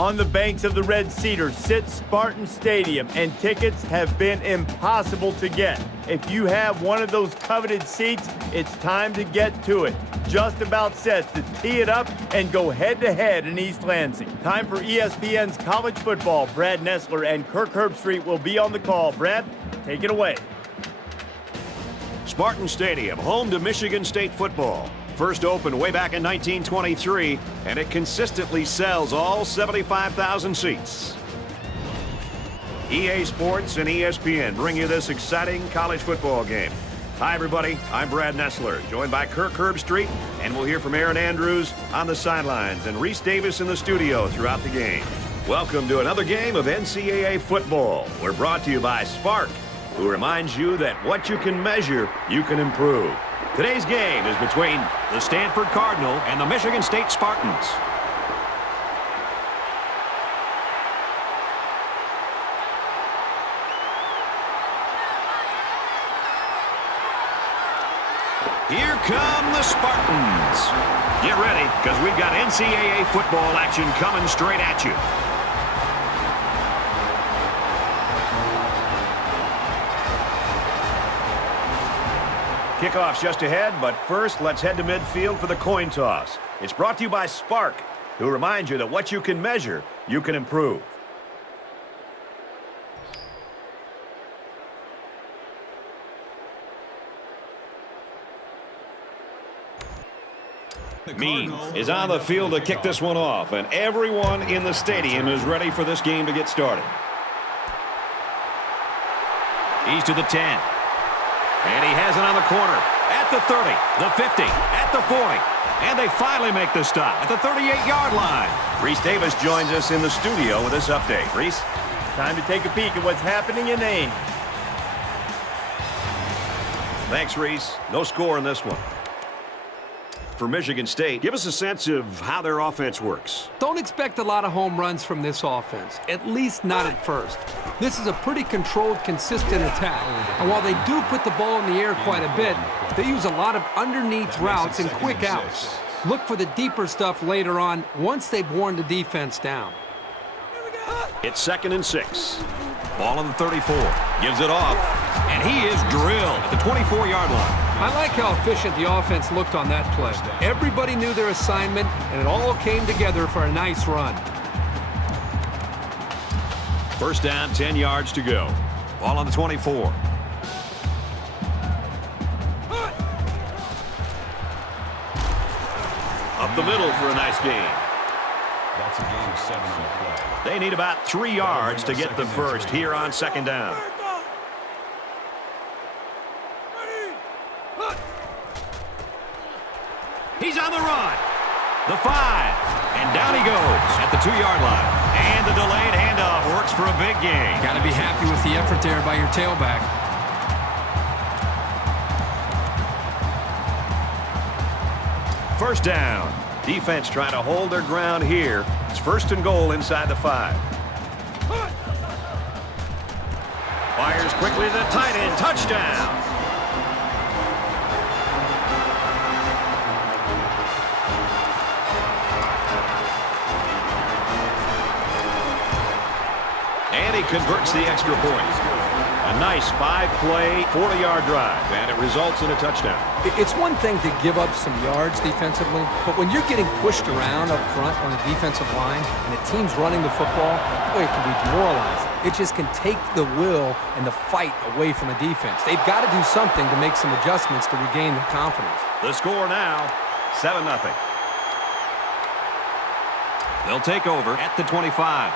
On the banks of the Red Cedar sits Spartan Stadium, and tickets have been impossible to get. If you have one of those coveted seats, it's time to get to it. Just about set to tee it up and go head-to-head in East Lansing. Time for ESPN's college football. Brad Nessler and Kirk Herbstreit will be on the call. Brad, take it away. Spartan Stadium, home to Michigan State football. First opened way back in 1923, and it consistently sells all 75,000 seats. EA Sports and ESPN bring you this exciting college football game. Hi, everybody. I'm Brad Nessler, joined by Kirk Herbstreit, and we'll hear from Aaron Andrews on the sidelines and Reese Davis in the studio throughout the game. Welcome to another game of NCAA football. We're brought to you by Spark, who reminds you that what you can measure, you can improve. Today's game is between the Stanford Cardinal and the Michigan State Spartans. Here come the Spartans. Get ready, because we've got NCAA football action coming straight at you. Kickoff's just ahead, but first, let's head to midfield for the coin toss. It's brought to you by Spark, who reminds you that what you can measure, you can improve. Means is on the field to kick this one off, and everyone in the stadium is ready for this game to get started. He's to the 10. And he has it on the corner, at the 30, the 50, at the 40. And they finally make the stop at the 38-yard line. Reese Davis joins us in the studio with this update. Reese? Time to take a peek at what's happening in Ames. Thanks, Reese. No score in this one. For Michigan State, give us a sense of how their offense works. Don't expect a lot of home runs from this offense, at least not at first. This is a pretty controlled, consistent attack. And while they do put the ball in the air quite a bit, they use a lot of underneath routes and quick outs. Look for the deeper stuff later on once they've worn the defense down. It's 2nd and 6. Ball on the 34. Gives it off. And he is drilled at the 24-yard line. I like how efficient the offense looked on that play. Everybody knew their assignment, and it all came together for a nice run. First down, 10 yards to go. Ball on the 24. Up the middle for a nice gain. That's a gain of 7 on the play. They need about 3 yards to get the first here on 2nd down. He's on the run. The 5. And down he goes at the 2-yard line. And the delayed handoff works for a big gain. Got to be happy with the effort there by your tailback. First down. Defense trying to hold their ground here. It's 1st and goal inside the 5. Fires quickly to the tight end. Touchdown. And he converts the extra point. A nice 5-play, 40-yard drive, and it results in a touchdown. It's one thing to give up some yards defensively, but when you're getting pushed around up front on the defensive line and the team's running the football, boy, it can be demoralizing. It just can take the will and the fight away from a defense. They've got to do something to make some adjustments to regain their confidence. The score now, 7-0. They'll take over at the 25.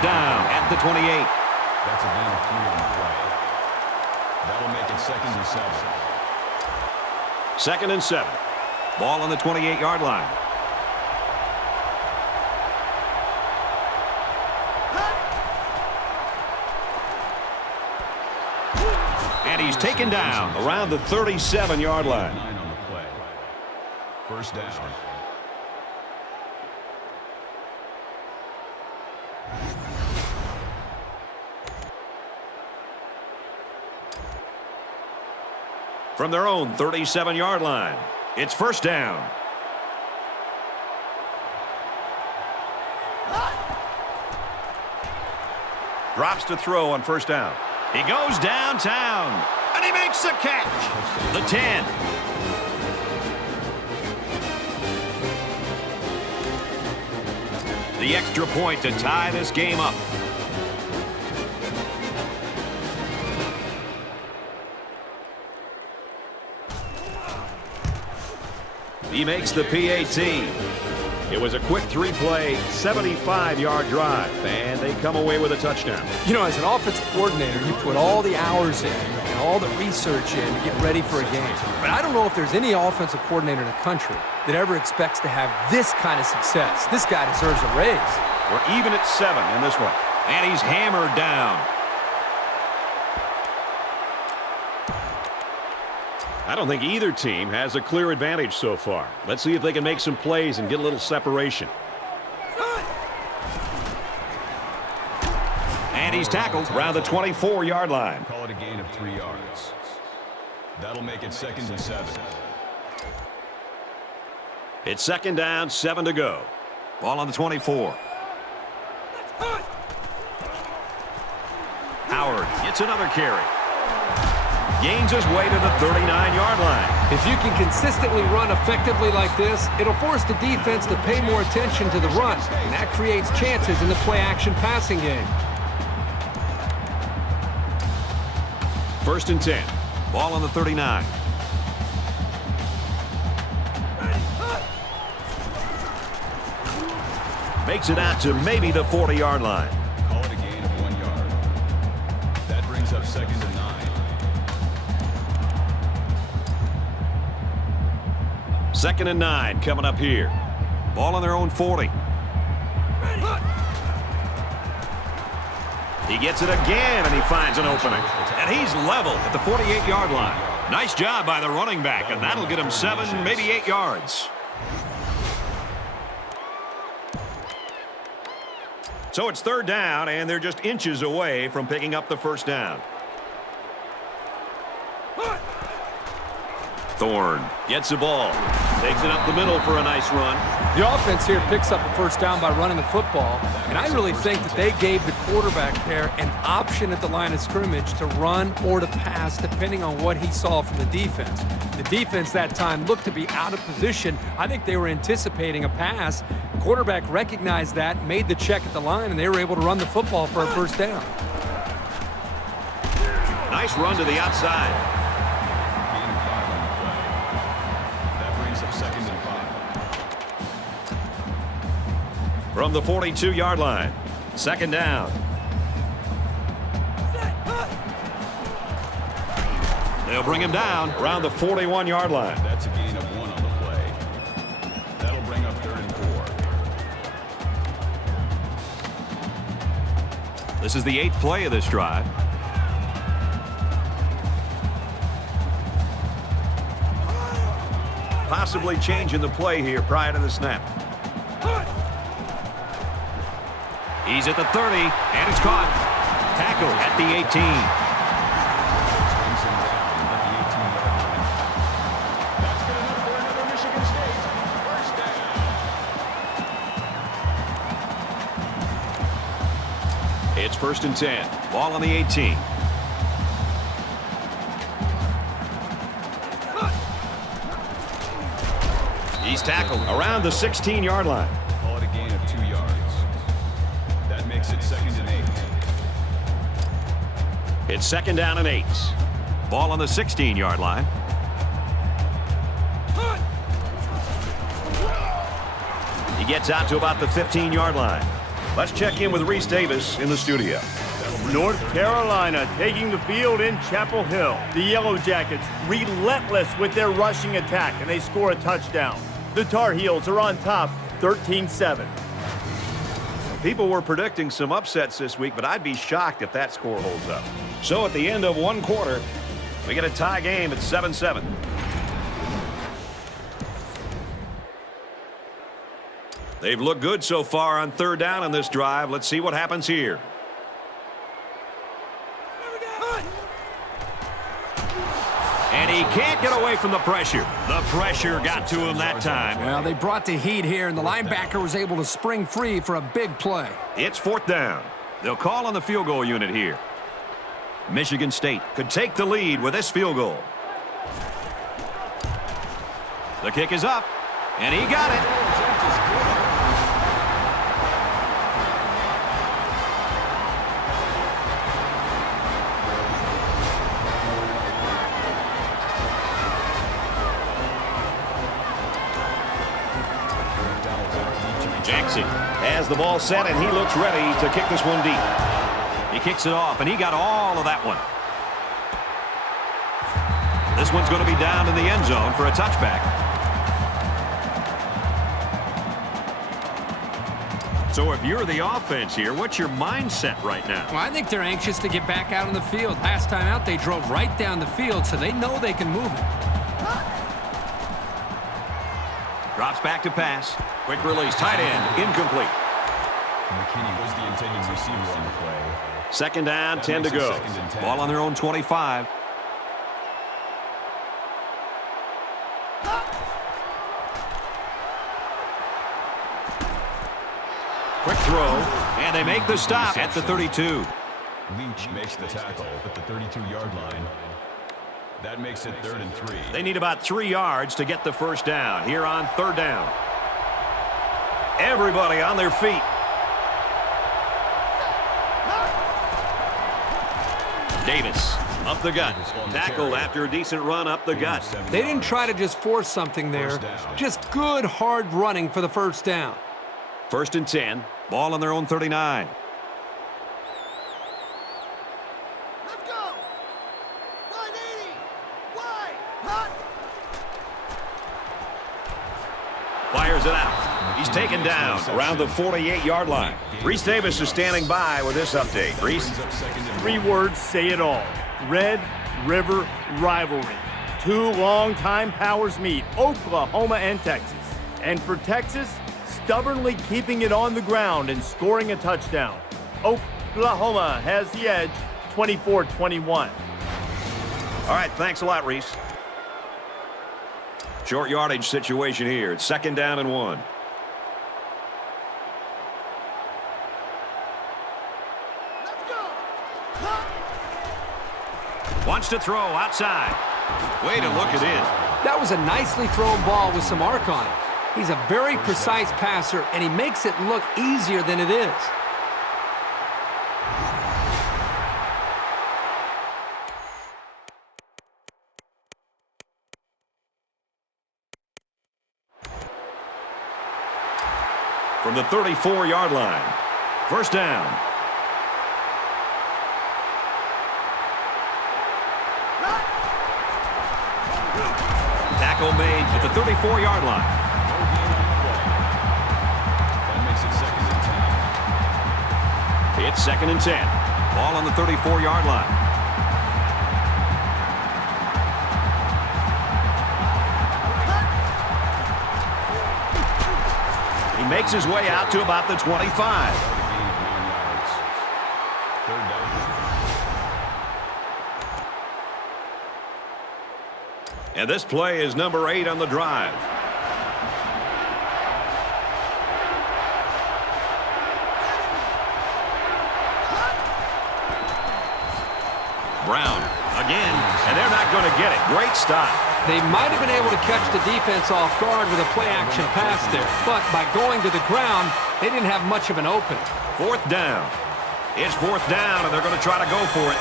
Down at the 28. That's a gain of 3 on the play. That'll make it 2nd and 7. 2nd and 7. Ball on the 28-yard line. And he's taken down around the 37-yard line. 9 on the play. First down. from their own 37-yard line. It's first down. Drops to throw on first down. He goes downtown, and he makes the catch. The 10. The extra point to tie this game up. He makes the PAT. It was a quick three-play, 75-yard drive, and they come away with a touchdown. You know, as an offensive coordinator, you put all the hours in and all the research in to get ready for a game. But I don't know if there's any offensive coordinator in the country that ever expects to have this kind of success. This guy deserves a raise. We're even at 7 in this one. And he's hammered down. I don't think either team has a clear advantage so far. Let's see if they can make some plays and get a little separation. And he's tackled around the 24-yard line. Call it a gain of 3 yards. That'll make it 2nd and 7. It's 2nd down, 7 to go. Ball on the 24. Howard gets another carry. Gains his way to the 39-yard line. If you can consistently run effectively like this, it'll force the defense to pay more attention to the run, and that creates chances in the play-action passing game. 1st and 10. Ball on the 39. Makes it out to maybe the 40-yard line. Call it a gain of 1 yard. That brings up 2nd and 9. 2nd and 9 coming up here. Ball on their own 40. He gets it again, and he finds an opening. And he's level at the 48-yard line. Nice job by the running back, and that'll get him 7, maybe 8 yards. So it's 3rd down, and they're just inches away from picking up the first down. Thorne gets the ball. Takes it up the middle for a nice run. The offense here picks up a first down by running the football, and I really think that they gave the quarterback there an option at the line of scrimmage to run or to pass, depending on what he saw from the defense. The defense that time looked to be out of position. I think they were anticipating a pass. The quarterback recognized that, made the check at the line, and they were able to run the football for a first down. Nice run to the outside. From the 42-yard line. 2nd down. They'll bring him down around the 41-yard line. That's a gain of 1 on the play. That'll bring up 3rd and 4. This is the 8th play of this drive. Possibly changing the play here prior to the snap. He's at the 30, and it's caught. Tackle at the 18. Brings him down at the 18-yard line. That's good enough for another Michigan State first down. It's 1st and 10. Ball on the 18. He's tackled around the 16-yard line. Call it a gain of 2 yards. That makes it 2nd and 8. It's 2nd down and 8. Ball on the 16-yard line. He gets out to about the 15-yard line. Let's check in with Reese Davis in the studio. North Carolina taking the field in Chapel Hill. The Yellow Jackets relentless with their rushing attack, and they score a touchdown. The Tar Heels are on top 13-7. People were predicting some upsets this week, but I'd be shocked if that score holds up. So at the end of one quarter, we get a tie game at 7-7. They've looked good so far on 3rd down on this drive. Let's see what happens here. And he can't get away from the pressure. The pressure got to him that time. Well, they brought the heat here, and the linebacker was able to spring free for a big play. It's 4th down. They'll call on the field goal unit here. Michigan State could take the lead with this field goal. The kick is up, and he got it. Jackson has the ball set, and he looks ready to kick this one deep. He kicks it off, and he got all of that one. This one's going to be down in the end zone for a touchback. So if you're the offense here, what's your mindset right now? Well, I think they're anxious to get back out on the field. Last time out, they drove right down the field, so they know they can move it. Drops back to pass. Quick release. Tight end. Incomplete. McKinney was the intended receiver on the play. 2nd down, 10 to go. Ball on their own 25. Quick throw, and they make the stop at the 32. Leach makes the tackle at the 32-yard line. That makes it 3rd and 3. They need about 3 yards to get the first down here on 3rd down. Everybody on their feet. Davis up the gut. Tackled after a decent run up the gut. They didn't try to just force something there. Just good, hard running for the first down. 1st and 10. Ball on their own 39. Let's go. 180. Wide. Hot. Fires it out. He's taken down around the 48-yard line. Reese Davis is standing by with this update. Reese? 3 words say it all. Red River Rivalry. 2 longtime powers meet, Oklahoma and Texas. And for Texas, stubbornly keeping it on the ground and scoring a touchdown. Oklahoma has the edge, 24-21. All right, thanks a lot, Reese. Short yardage situation here. It's 2nd down and 1. Let's go. Hot. Wants to throw outside. Way to look it in. That was a nicely thrown ball with some arc on it. He's a very precise passer, and he makes it look easier than it is. From the 34-yard line. 1st down. Tackle made at the 34-yard line. That makes it 2nd and 10. It's 2nd and 10. Ball on the 34-yard line. He makes his way out to about the 25. And this play is number 8 on the drive. Brown again, and they're not going to get it. Great stop. They might have been able to catch the defense off guard with a play-action pass there, but by going to the ground, they didn't have much of an opening. 4th down. It's 4th down, and they're going to try to go for it.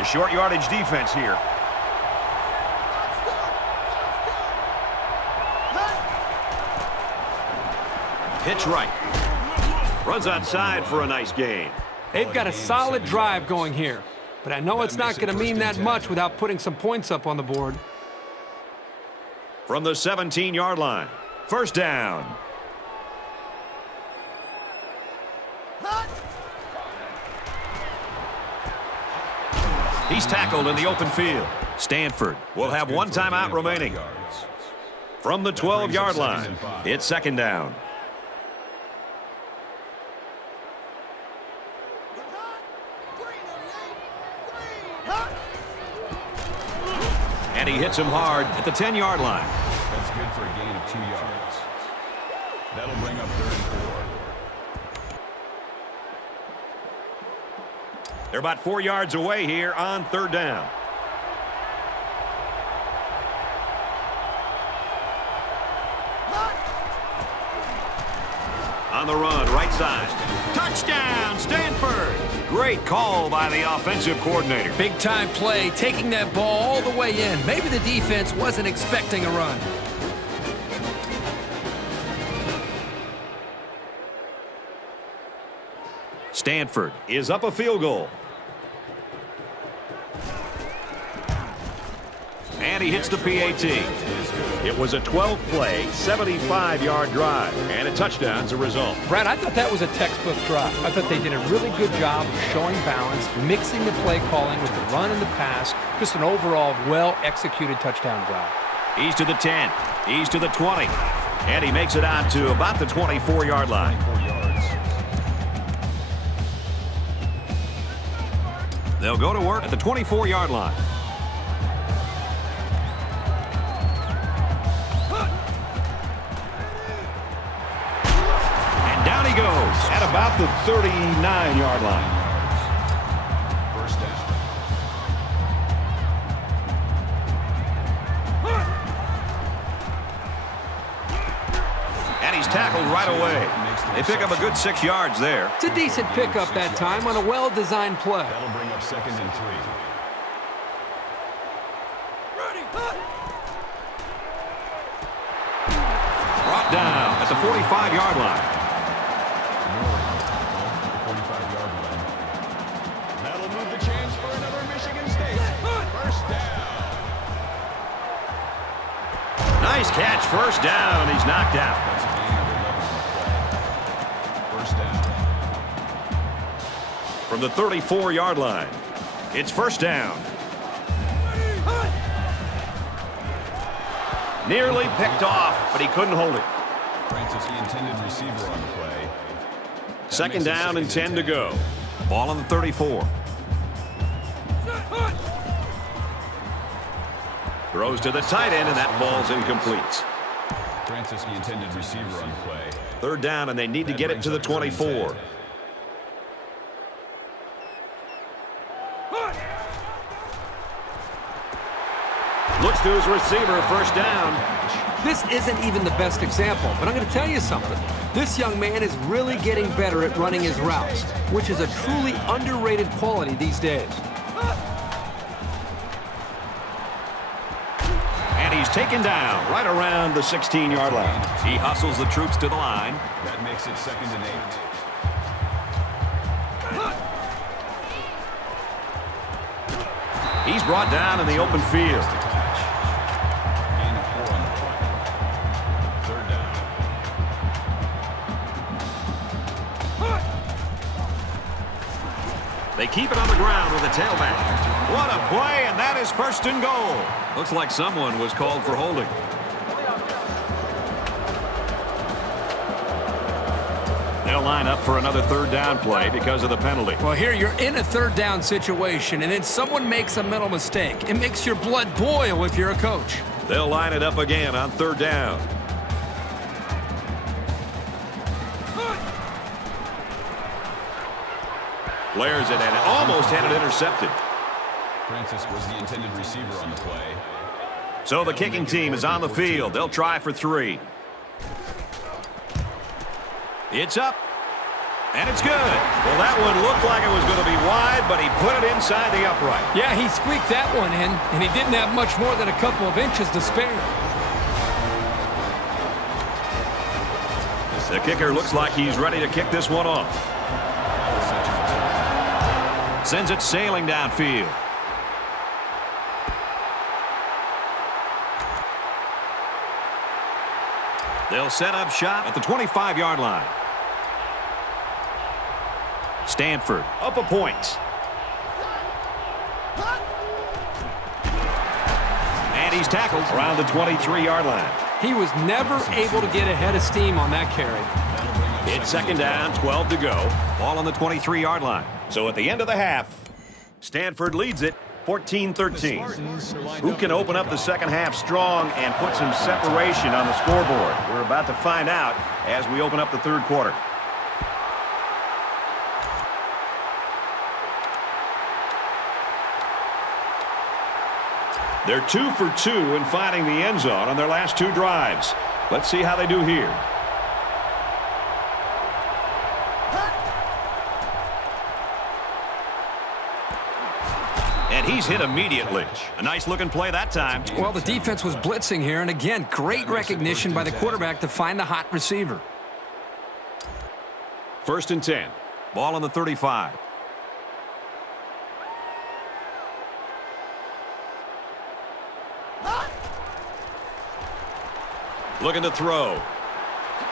A short yardage defense here. Pitch right. Runs outside for a nice gain. They've got a solid drive going here, but I know it's not going to mean that much without putting some points up on the board. From the 17-yard line. 1st down. He's tackled in the open field. Stanford will have 1 timeout remaining. From the 12-yard line, it's 2nd down. And he hits him hard at the 10-yard line. That's good for a gain of 2 yards. That'll bring up 3rd and 4. They're about 4 yards away here on 3rd down. On the run, right side. Touchdown, Stanford! Great call by the offensive coordinator. Big-time play, taking that ball all the way in. Maybe the defense wasn't expecting a run. Stanford is up a field goal. And he hits the PAT. It was a 12-play, 75-yard drive, and a touchdown as a result. Brad, I thought that was a textbook drive. I thought they did a really good job of showing balance, mixing the play calling with the run and the pass. Just an overall well-executed touchdown drive. He's to the 10. He's to the 20. And he makes it out to about the 24-yard line. 4 yards. They'll go to work at the 24-yard line. And down he goes at about the 39-yard line. 1st down. And he's tackled right away. They pick up a good 6 yards there. It's a decent pickup that time on a well-designed play. That'll bring up 2nd and 3. Brought down at the 45-yard line. 45-yard line. That'll move the chains for another Michigan State. 1st down. Nice catch, 1st down. He's knocked out. That's a gain of 11 on the play. 1st down. From the 34-yard line, it's 1st down. Nearly picked off, but he couldn't hold it. Francis, the intended receiver on the play. 2nd down and 10 to go. Ball on the 34. Throws to the tight end, and that ball's incomplete. Francis, the intended receiver on the play. 3rd down, and they need to get it to the 24. Looks to his receiver, 1st down. This isn't even the best example, but I'm going to tell you something. This young man is really getting better at running his routes, which is a truly underrated quality these days. And he's taken down right around the 16-yard line. He hustles the troops to the line. That makes it 2nd and 8. He's brought down in the open field. Gain of 4 on the play. 3rd down. They keep it on the ground with a tailback. What a play, and that is 1st and goal. Looks like someone was called for holding. They'll line up for another 3rd down play because of the penalty. Well, here you're in a 3rd down situation, and then someone makes a mental mistake. It makes your blood boil if you're a coach. They'll line it up again on 3rd down. Flares it and almost had it intercepted. Francis was the intended receiver on the play. So the kicking team is on the field. They'll try for 3. It's up. And it's good. Well, that one looked like it was going to be wide, but he put it inside the upright. Yeah, he squeaked that one in, and he didn't have much more than a couple of inches to spare. The kicker looks like he's ready to kick this one off. Sends it sailing downfield. They'll set up shop at the 25-yard line. Stanford up a point. And he's tackled around the 23-yard line. He was never able to get ahead of steam on that carry. It's 2nd down, 12 to go. Ball on the 23-yard line. So at the end of the half, Stanford leads it 14-13. Who can open up the second half strong and put some separation on the scoreboard? We're about to find out as we open up the third quarter. They're 2 for 2 in finding the end zone on their last 2 drives. Let's see how they do here. And he's hit immediately. A nice looking play that time. Well, the defense was blitzing here, and again, great recognition by the quarterback to find the hot receiver. 1st and 10. Ball on the 35. Looking to throw.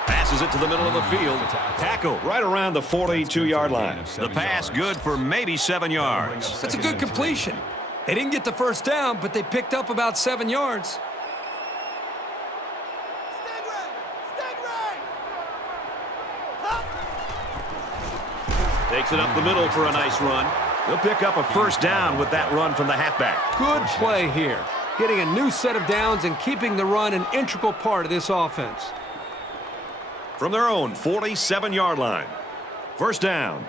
Passes it to the middle of the field. Tackle right around the 42-yard line. The pass good for maybe 7 yards. That's a good completion. They didn't get the first down, but they picked up about 7 yards. Takes it up the middle for a nice run. They'll pick up a first down with that run from the halfback. Good play here. Getting a new set of downs and keeping the run an integral part of this offense. From their own 47-yard line. First down.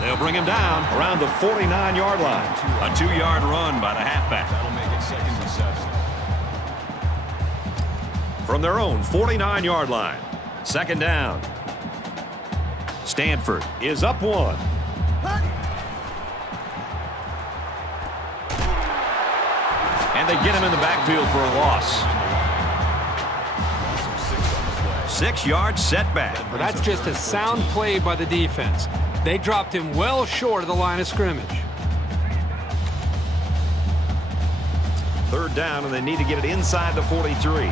They'll bring him down around the 49-yard line. A 2-yard run by the halfback. That'll make it 2nd and 7. From their own 49-yard line. 2nd down. Stanford is up 1. And they get him in the backfield for a loss. 6-yard setback. Well, that's just a sound play by the defense. They dropped him well short of the line of scrimmage. 3rd down, and they need to get it inside the 43.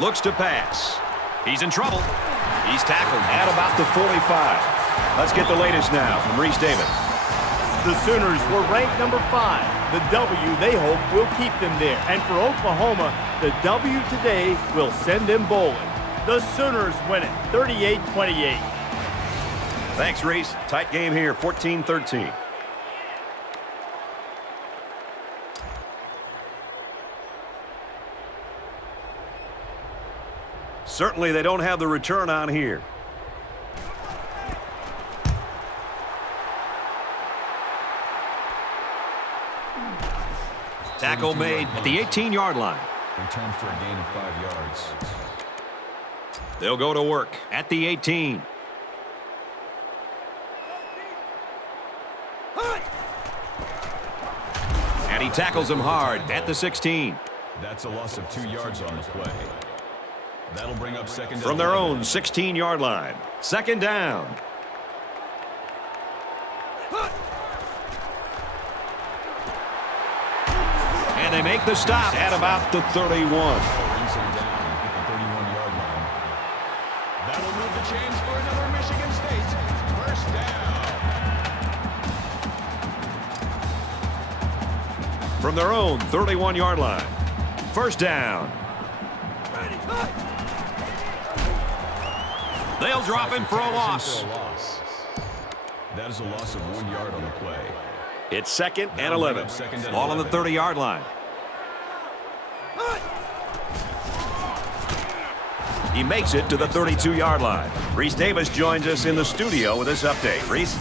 Looks to pass. He's in trouble. He's tackled at about the 45. Let's get the latest now from Reese Davis. The Sooners were ranked number 5. The W, they hope, will keep them there. And for Oklahoma, the W today will send them bowling. The Sooners win it 38-28. Thanks, Reese. Tight game here, 14-13. Certainly they don't have the return on here. Tackle made at the 18-yard line. Return for a gain of 5 yards. They'll go to work at the 18. And he tackles him hard at the 16. That's a loss of 2 yards on the play. That'll bring up 2nd and From their 11. own 16-yard line. 2nd down. And they make the stop at about the 31. Brings him down at the 31-yard line. That'll move the chains for another Michigan State. First down. From their own 31-yard line. First down. They'll drop him for a loss. That is a loss of 1 yard on the play. It's 2nd and 11. Ball on the 30-yard line. He makes it to the 32-yard line. Reese Davis joins us in the studio with this update. Reese?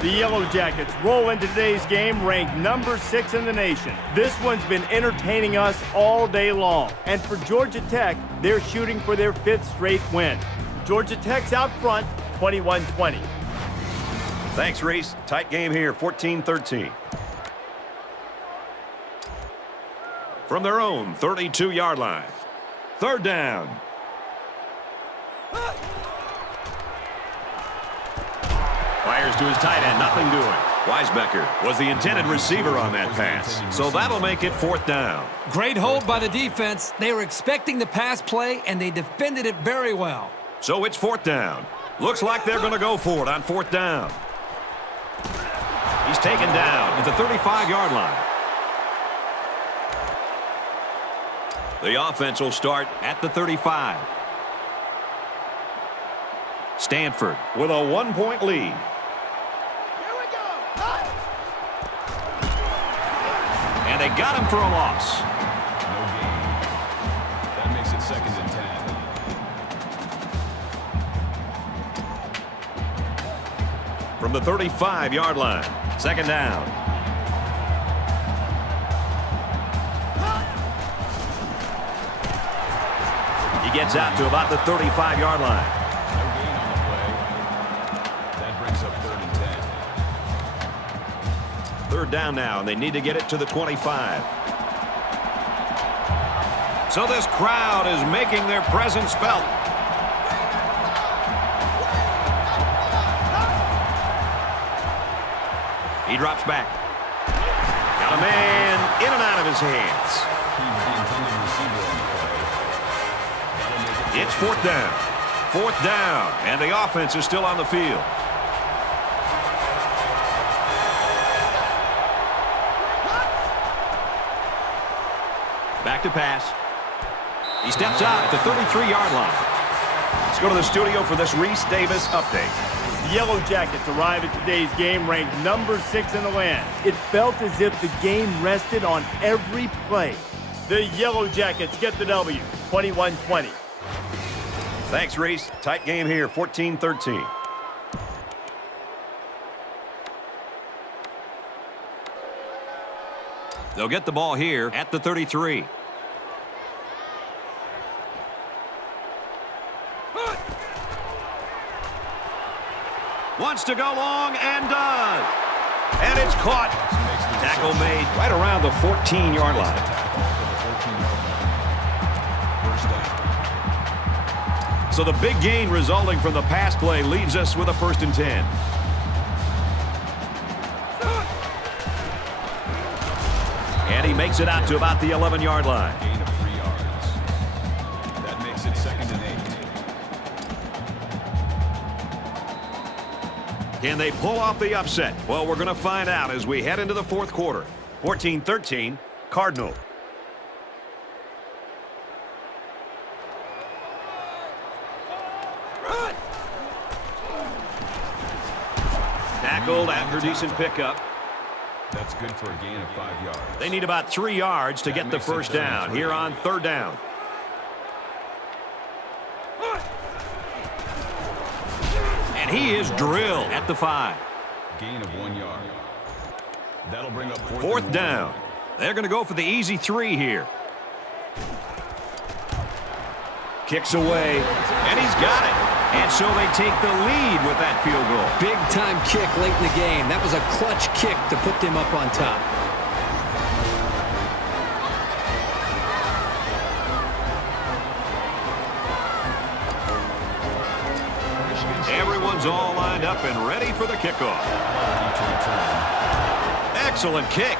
The Yellow Jackets roll into today's game ranked number 6 in the nation. This one's been entertaining us all day long. And for Georgia Tech, they're shooting for their 5th straight win. Georgia Tech's out front, 21-20. Thanks, Reese. Tight game here, 14-13. From their own 32-yard line. 3rd down. Fires to his tight end, nothing doing. Weisbecker was the intended receiver on that pass, so that'll make it 4th down. Great hold by the defense. They were expecting the pass play, and they defended it very well. So it's 4th down. Looks like they're going to go for it on 4th down. He's taken down at the 35-yard line. The offense will start at the 35. Stanford with a 1-point lead. Here we go. Hot. And they got him for a loss. No gain. That makes it 2nd and 10. From the 35-yard line. 2nd down. He gets out to about the 35-yard line. No gain on the play. That brings up 3rd and 10. 3rd down now, and they need to get it to the 25. So this crowd is making their presence felt. He drops back. Got a man in and out of his hands. He's the intended receiver on the play. It's 4th down. 4th down, and the offense is still on the field. Back to pass. He steps out at the 33-yard line. Let's go to the studio for this Reese Davis update. The Yellow Jackets arrive at today's game ranked number 6 in the land. It felt as if the game rested on every play. The Yellow Jackets get the W, 21-20. Thanks, Reese. Tight game here, 14-13. They'll get the ball here at the 33. Wants to go long and does. And it's caught. Tackle made right around the 14-yard line. So the big gain resulting from the pass play leaves us with a 1st and 10. And he makes it out to about the 11-yard line. Gain of 3 yards. That makes it 2nd and 8. Can they pull off the upset? Well, we're going to find out as we head into the 4th quarter. 14-13, Cardinal. Tackled after decent pickup. That's good for a gain of 5 yards. They need about 3 yards to get the first down here on 3rd down. And he is drilled at the 5. Gain of 1 yard. That'll bring up 4th down. They're going to go for the easy 3 here. Kicks away, and he's got it. And so they take the lead with that field goal. Big-time kick late in the game. That was a clutch kick to put them up on top. Everyone's all lined up and ready for the kickoff. Excellent kick.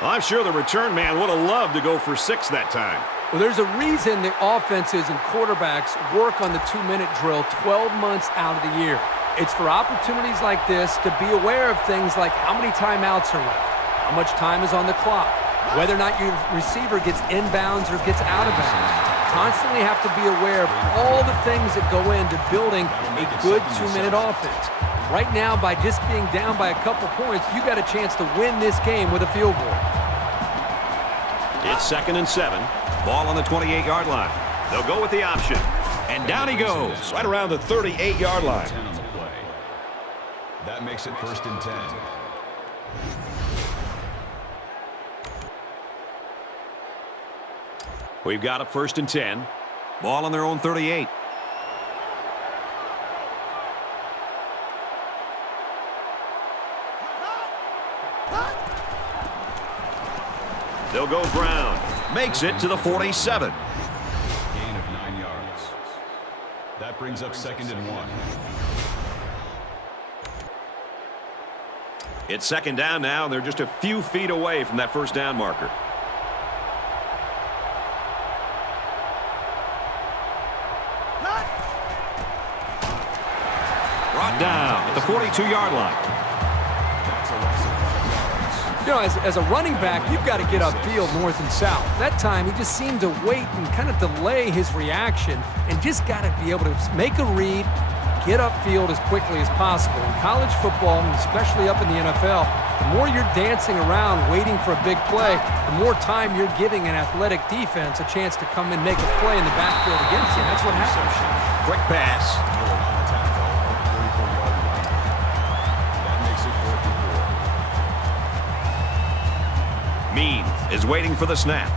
I'm sure the return man would have loved to go for 6 that time. Well, there's a reason the offenses and quarterbacks work on the 2-minute drill 12 months out of the year. It's for opportunities like this to be aware of things like how many timeouts are left, how much time is on the clock, whether or not your receiver gets inbounds or gets out of bounds. Constantly have to be aware of all the things that go into building a good 2-minute offense. Right now, by just being down by a couple points, you got a chance to win this game with a field goal. It's 2nd and 7. Ball on the 28-yard line. They'll go with the option. And down he goes, right around the 38-yard line. 10 on the play. That makes it 1st and 10. We've got a 1st and 10. Ball on their own 38. They'll go Brown. Makes it to the 47. Gain of 9 yards. That brings up 2nd and 1. It's 2nd down now, and they're just a few feet away from that first down marker. Brought down at the 42-yard line. You know, as a running back, you've got to get upfield north and south. That time, he just seemed to wait and kind of delay his reaction and just got to be able to make a read, get upfield as quickly as possible. In college football, and especially up in the NFL, the more you're dancing around waiting for a big play, the more time you're giving an athletic defense a chance to come and make a play in the backfield against you. That's what happened. Quick pass. Means is waiting for the snap.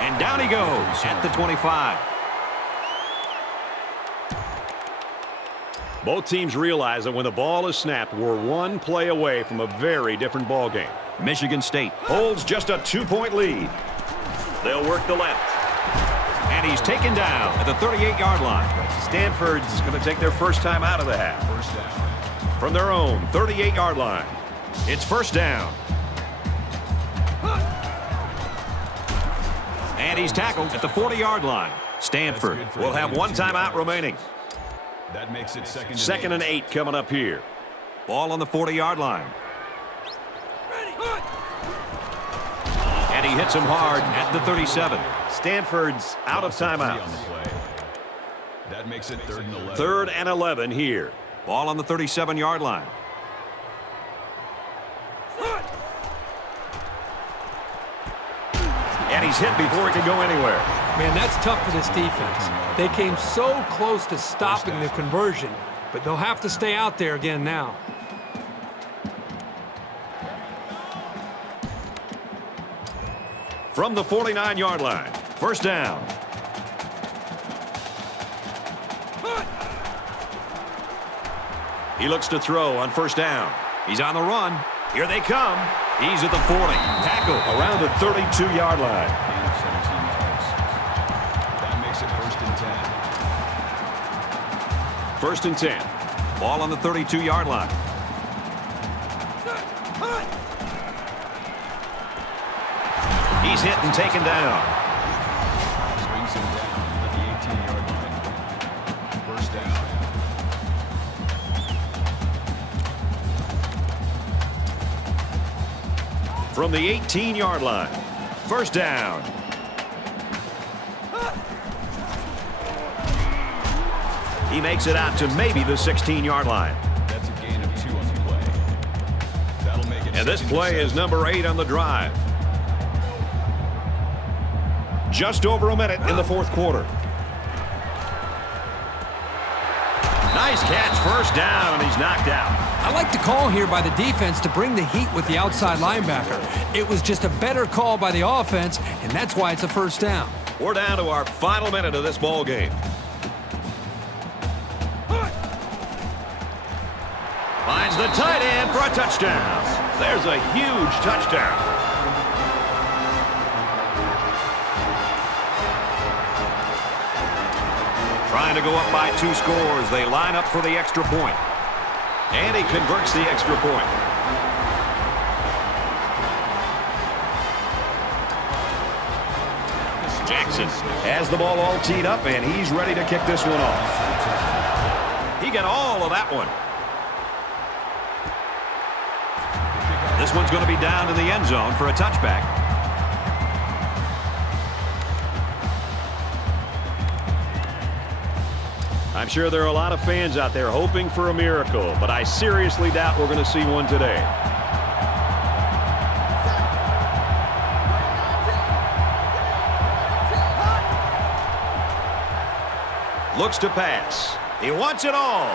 And down he goes at the 25. Both teams realize that when the ball is snapped, we're one play away from a very different ball game. Michigan State holds just a 2-point lead. They'll work the left. And he's taken down at the 38-yard line. Stanford's going to take their first time out of the half. First down. From their own 38-yard line. It's first down. And he's tackled at the 40-yard line. Stanford will have one timeout remaining. That makes it Second and 8 coming up here. Ball on the 40-yard line. And he hits him hard at the 37. Stanford's out of timeouts. That makes it 3rd and 11. 3rd and 11 here. Ball on the 37-yard line. And he's hit before he can go anywhere. Man, that's tough for this defense. They came so close to stopping the conversion, but they'll have to stay out there again now. From the 49-yard line, first down. He looks to throw on first down. He's on the run. Here they come. He's at the 40. Tackle around the 32-yard line. Gain of 17 yards. That makes it 1st and 10. 1st and 10. Ball on the 32-yard line. He's hit and taken down. Brings him down at the 18-yard line. First down. From the 18-yard line, first down. He makes it out to maybe the 16-yard line. That's a gain of 2 on the play. That'll make it. And this play is number 8 on the drive. Just over a minute in the 4th quarter. Nice catch, first down, and he's knocked out. I like the call here by the defense to bring the heat with the outside linebacker. It was just a better call by the offense, and that's why it's a first down. We're down to our final minute of this ball game. Finds the tight end for a touchdown. There's a huge touchdown. Trying to go up by 2 scores. They line up for the extra point. And he converts the extra point. Jackson has the ball all teed up, and he's ready to kick this one off. He got all of that one. This one's going to be down to the end zone for a touchback. I'm sure there are a lot of fans out there hoping for a miracle, but I seriously doubt we're going to see one today. Looks to pass. He wants it all.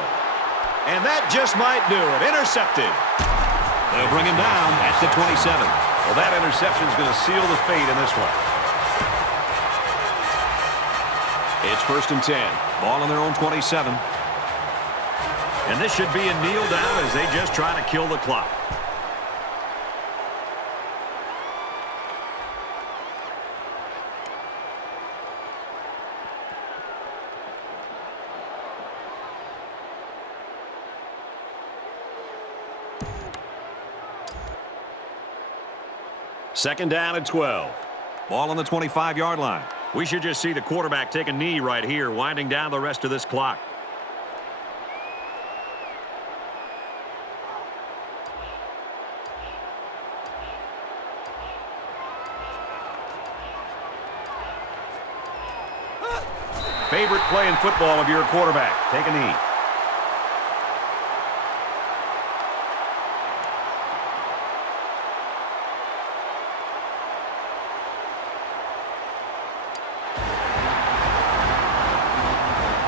And that just might do it. Intercepted. They'll bring him down at the 27. Well, that interception is going to seal the fate in this one. It's 1st and 10. Ball on their own 27. And this should be a kneel down as they just try to kill the clock. Second down at 12. Ball on the 25-yard line. We should just see the quarterback take a knee right here, winding down the rest of this clock. Favorite play in football of your quarterback. Take a knee.